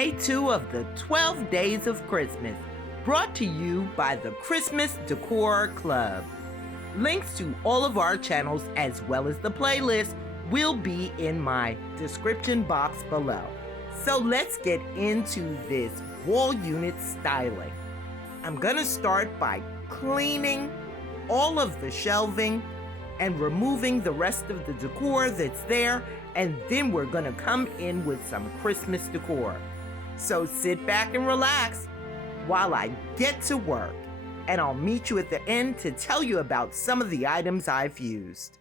day 2 of the 12 Days of Christmas, brought to you by the Christmas Decor Club. Links to all of our channels as well as the playlist will be in my description box below. So let's get into this wall unit styling. I'm gonna start by cleaning all of the shelving and removing the rest of the decor that's there, and then we're gonna come in with some Christmas decor. So sit back and relax while I get to work, and I'll meet you at the end to tell you about some of the items I've used.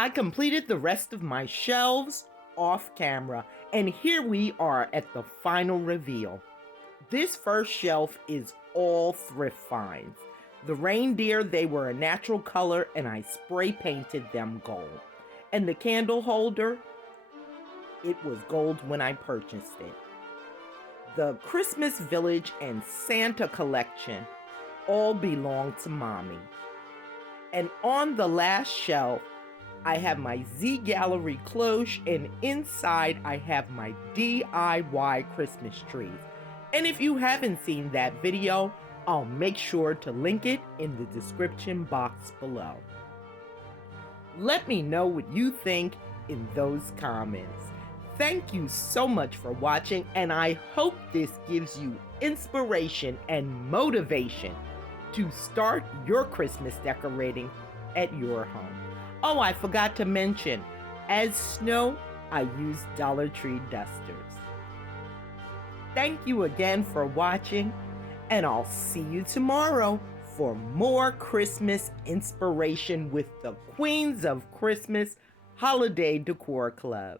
I completed the rest of my shelves off camera, and here we are at the final reveal. This first shelf is all thrift finds. The reindeer, they were a natural color, and I spray painted them gold. And the candle holder, it was gold when I purchased it. The Christmas Village and Santa collection all belong to Mommy. And on the last shelf, I have my Z Gallery cloche, and inside I have my DIY Christmas trees. And if you haven't seen that video, I'll make sure to link it in the description box below. Let me know what you think in those comments. Thank you so much for watching, and I hope this gives you inspiration and motivation to start your Christmas decorating at your home. Oh, I forgot to mention, as snow, I use Dollar Tree dusters. Thank you again for watching, and I'll see you tomorrow for more Christmas inspiration with the Queens of Christmas Holiday Decor Club.